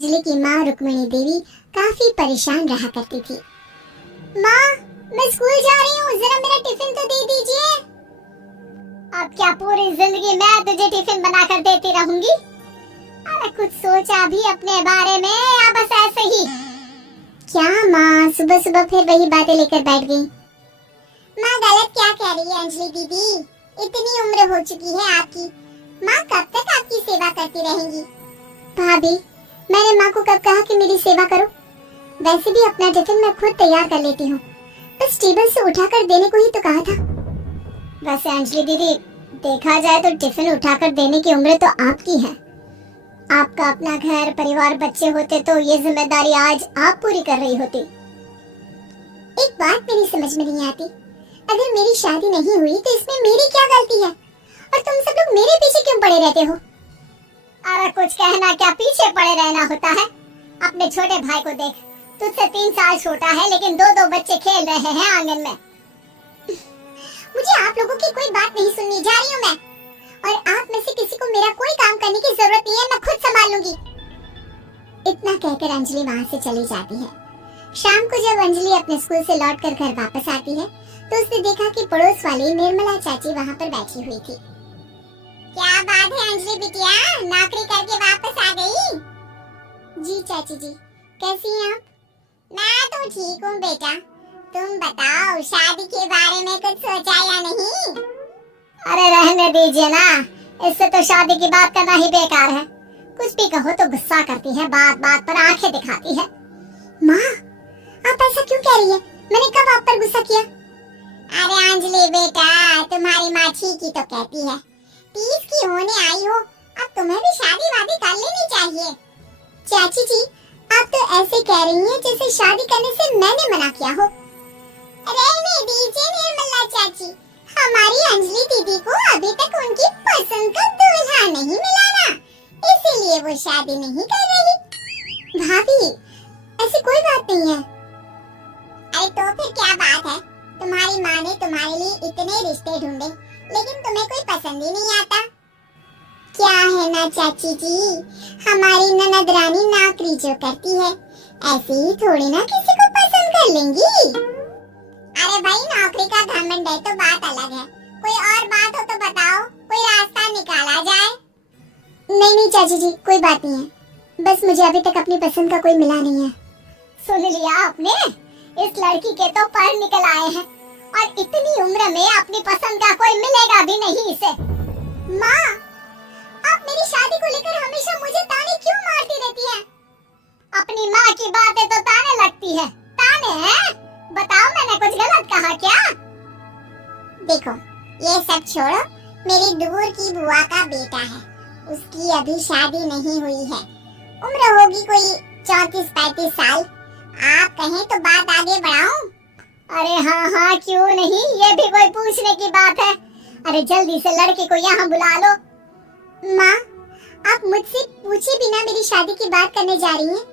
अंजलि की माँ रुक्मिणी देवी काफी परेशान रहा करती थी। माँ, मैं स्कूल जा रही हूँ, जरा मेरा टिफिन तो दे दीजिए। अब क्या पूरी जिंदगी मैं तुझे टिफिन बनाकर देती रहूंगी? अरे कुछ सोचा भी अपने बारे में या बस ऐसे ही? क्या माँ, सुबह सुबह फिर वही बातें लेकर बैठ गई? माँ गलत क्या कह रही है अंजलि दीदी? इतनी उम्र हो चुकी है आपकी, माँ कब तक आपकी सेवा करती रहेंगी? भाभी, मैंने माँ को कब कहा कि मेरी सेवा करो? वैसे भी अपना टिफिन मैं खुद तैयार कर लेती हूँ, बस टेबल से उठाकर देने को ही तो कहा था। वैसे अंजलि दीदी, देखा जाए तो टिफिन उठाकर देने की उम्र तो आपकी है। आपका अपना घर परिवार बच्चे होते तो ये जिम्मेदारी आज आप पूरी कर रही होती। एक बात मेरी समझ में नहीं आती, अगर मेरी शादी नहीं हुई तो इसमें मेरी क्या गलती है और तुम सब लोग मेरे पीछे क्यों पड़े रहते हो? अरे कुछ कहना क्या पीछे पड़े रहना होता है? अपने छोटे भाई को देख, तुझसे 3 साल छोटा है लेकिन 2-2 बच्चे खेल रहे हैं आंगन में। मुझे आप लोगों की कोई बात नहीं सुननी, जा रही हूँ मैं। और आप में से किसी को मेरा कोई काम करने की जरूरत नहीं है, मैं खुद संभाल लूंगी। इतना कहकर अंजलि वहाँ से चली जाती है। शाम को जब अंजलि अपने स्कूल से लौटकर घर वापस आती है तो उसने देखा कि पड़ोस वाली निर्मला चाची वहाँ पर बैठी हुई थी। क्या बात है अंजलि बिटिया, नौकरी करके वापस आ गई? जी चाची जी, कैसी हैं आप? मैं तो ठीक हूँ बेटा, तुम बताओ शादी के बारे में कुछ सोचा या नहीं? अरे रहने दीजिए ना, इससे तो शादी की बात करना ही बेकार है। कुछ भी कहो तो गुस्सा करती है, बात बात पर आंखें दिखाती है। माँ, आप ऐसा क्यों कह रही है? मैंने कब आप पर गुस्सा किया? अरे अंजलि बेटा, तुम्हारी माँ ठीक ही तो कहती है, 30 की होने आई हो, अब तुम्हें भी शादी वादी कर लेनी चाहिए। चाची जी, आप तो ऐसे कह रही हैं जैसे शादी करने से मैंने मना किया हो। रहने दीजिए निर्मला चाची, हमारी अंजलि दीदी को अभी तक उनकी पसंद का दूल्हा नहीं मिला ना, इसीलिए वो शादी नहीं कर रही। भाभी, ऐसी कोई बात नहीं है। अरे तो फिर क्या बात है? तुम्हारी माँ ने तुम्हारे लिए इतने रिश्ते ढूंढे लेकिन तुम्हें कोई पसंद ही नहीं आता। क्या है ना चाची जी, हमारी ननद रानी नौकरी जो करती है ऐसे ही थोड़ी ना किसी को पसंद कर लेंगी। अरे भाई, नौकरी का घमंड है तो बात अलग है, कोई और बात हो तो बताओ, कोई रास्ता निकाला जाए। नहीं नहीं चाची जी, कोई बात नहीं है, बस मुझे अभी तक अपनी पसंद का कोई मिला नहीं है। सुन लिया आपने, इस लड़की के तो पर निकल आए हैं और इतनी उम्र में अपनी पसंद का कोई मिलेगा भी नहीं इसे। माँ, आप मेरी शादी को लेकर हमेशा मुझे ताने क्यों मारती रहती हैं? अपनी माँ की बातें तो ताने लगती है। ताने हैं? बताओ, मैंने कुछ गलत कहा क्या? देखो, ये सब छोड़ो, मेरी दूर की बुआ का बेटा है, उसकी अभी शादी नहीं हुई है, उम्र होगी कोई 34-35 साल। आप कहें तो बात आगे बढ़ाऊं? अरे हाँ हाँ, क्यों नहीं, ये भी कोई पूछने की बात है। अरे जल्दी से लड़के को यहाँ बुला लो। माँ, आप मुझसे पूछे बिना मेरी शादी की बात करने जा रही हैं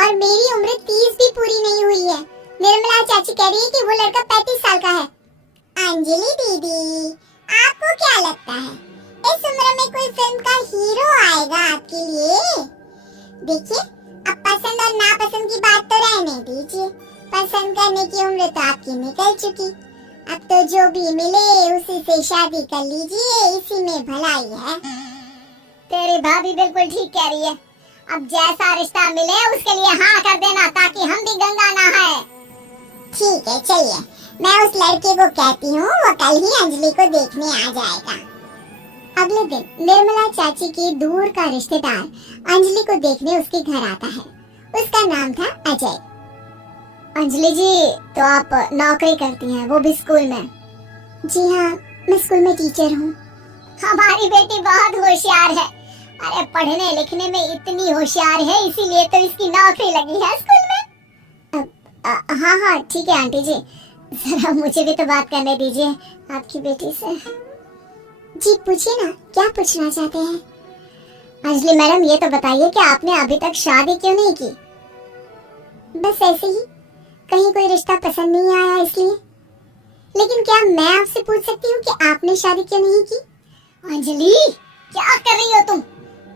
और मेरी उम्र 30 भी पूरी नहीं हुई है। निर्मला चाची कह रही है कि वो लड़का 35 साल का है। अंजलि दीदी, आपको क्या लगता है इस उम्र में कोई फिल्म का हीरो आएगा आपके लिए? देखिए, अब पसंद और नापसंद की बात तो रहने दीजिए, पसंद करने की उम्र तो आपकी निकल चुकी, अब तो जो भी मिले उसी से शादी कर लीजिए, इसी में भलाई है। तेरी भाभी बिल्कुल ठीक कह रही है, अब जैसा रिश्ता मिले उसके लिए हाँ कर देना ताकि हम भी गंगा नहाए। ठीक है, चलिए मैं उस लड़के को कहती हूँ, वो कल ही अंजलि को देखने आ जाएगा। अगले दिन निर्मला चाची की दूर का रिश्तेदार अंजलि को देखने उसके घर आता है। उसका नाम था अजय। अंजलि जी, तो आप नौकरी करती हैं, वो भी स्कूल में? जी हाँ, मैं स्कूल में टीचर हूँ। हमारी बेटी बहुत होशियार है, अरे पढ़ने लिखने में इतनी होशियार है, इसीलिए तो इसकी नौकरी लगी है स्कूल में। हाँ हाँ ठीक है आंटी जी, जरा मुझे भी तो बात करने दीजिए आपकी बेटी से। जी पूछिए ना, क्या पूछना चाहते हैं? अंजलि मैडम, ये तो बताइए कि आपने अभी तक शादी क्यों नहीं की? बस ऐसे ही, कहीं कोई रिश्ता पसंद नहीं आया इसलिए। लेकिन क्या मैं आपसे पूछ सकती हूँ कि आपने शादी क्यों नहीं की? अंजलि, क्या कर रही हो तुम?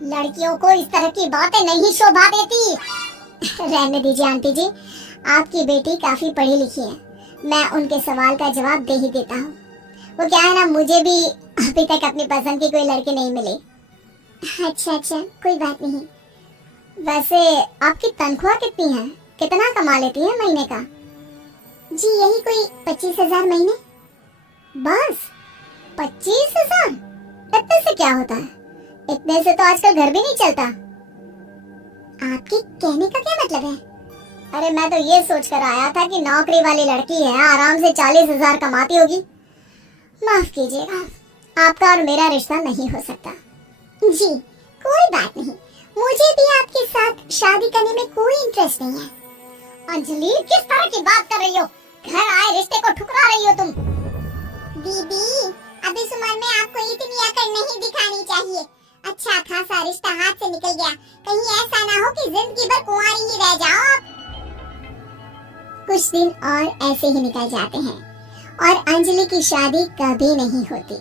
लड़कियों को इस तरह की बातें नहीं शोभा देती। रहने दीजिए आंटी जी, आपकी बेटी काफी पढ़ी लिखी है, मैं उनके सवाल का जवाब दे ही देता हूँ। वो क्या है ना, मुझे भी अभी तक अपनी पसंद की कोई लड़की नहीं मिली। अच्छा अच्छा, कोई बात नहीं। वैसे आपकी तनख्वाह कितनी है, कितना कमा लेती है महीने का? जी यही कोई 25,000 महीने। बस 25,000? इतने से क्या होता है? इतने से तो आजकल घर भी नहीं चलता। आपके कहने का क्या मतलब है? अरे मैं तो ये सोचकर आया था कि नौकरी वाली लड़की है, आराम से 40,000 कमाती होगी। माफ कीजिएगा, आपका और मेरा रिश्ता नहीं हो सकता। जी कोई बात नहीं, मुझे भी आपके साथ शादी करने में कोई इंटरेस्ट नहीं है। अंजलि, किस तरह की बात कर रही हो? घर आए रिश्ते को ठुकरा रही हो तुम। दीदी, अभी इस उम्र में आपको इतनी अकड़ नहीं दिखानी चाहिए। अच्छा खासा रिश्ता हाथ से निकल गया, कहीं ऐसा ना हो कि जिंदगी भर कुंवारी ही रह जाओ आप। कुछ दिन और ऐसे ही निकल जाते हैं और अंजलि की शादी कभी नहीं होती।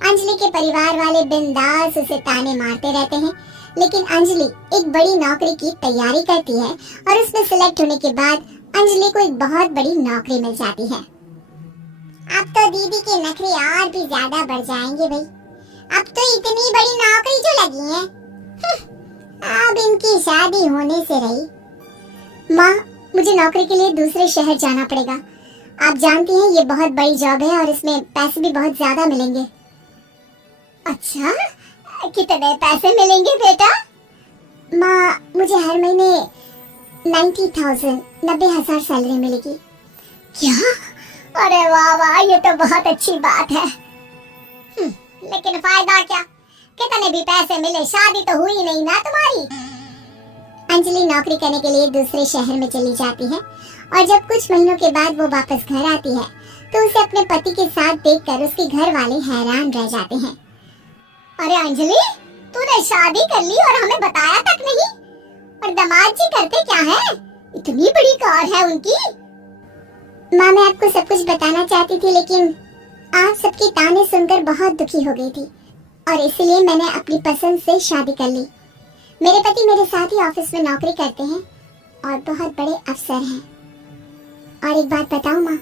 अंजलि के परिवार वाले बिंदास उसे ताने मारते रहते हैं, लेकिन अंजलि एक बड़ी नौकरी की तैयारी करती है और उसमें सिलेक्ट होने के बाद अंजलि को एक बहुत बड़ी नौकरी मिल जाती है। अब तो दीदी के नखरे और भी ज्यादा बढ़ जाएंगे भाई, अब तो इतनी बड़ी नौकरी जो लगी है। अब इनकी शादी होने से रही। माँ, मुझे नौकरी के लिए दूसरे शहर जाना पड़ेगा। आप जानती हैं ये बहुत बड़ी जॉब है और इसमें पैसे भी बहुत ज्यादा मिलेंगे। अच्छा, कितने पैसे मिलेंगे बेटा? माँ, मुझे हर महीने 90,000 सैलरी मिलेगी। क्या? अरे वाह वाह, ये तो बहुत अच्छी बात है। लेकिन फायदा क्या? कितने भी पैसे मिले, शादी तो हुई नहीं ना तुम्हारी। अंजलि नौकरी करने के लिए दूसरे शहर में चली जाती है और जब कुछ महीनों के बाद वो वापस घर आती है तो उसे अपने पति के साथ देखकर उसके घर वाले हैरान रह जाते हैं। अरे अंजलि, तूने शादी कर ली और हमें बताया तक नहीं। और दामाद जी करते क्या है? इतनी बड़ी कार है उनकी। माँ, मैं आपको सब कुछ बताना चाहती थी, लेकिन आप सबके ताने सुनकर बहुत दुखी हो गई थी और इसलिए मैंने अपनी पसंद से शादी कर ली। मेरे पति मेरे साथ ही ऑफिस में नौकरी करते हैं और बहुत बड़े अफसर हैं। और एक बात बताऊं माँ,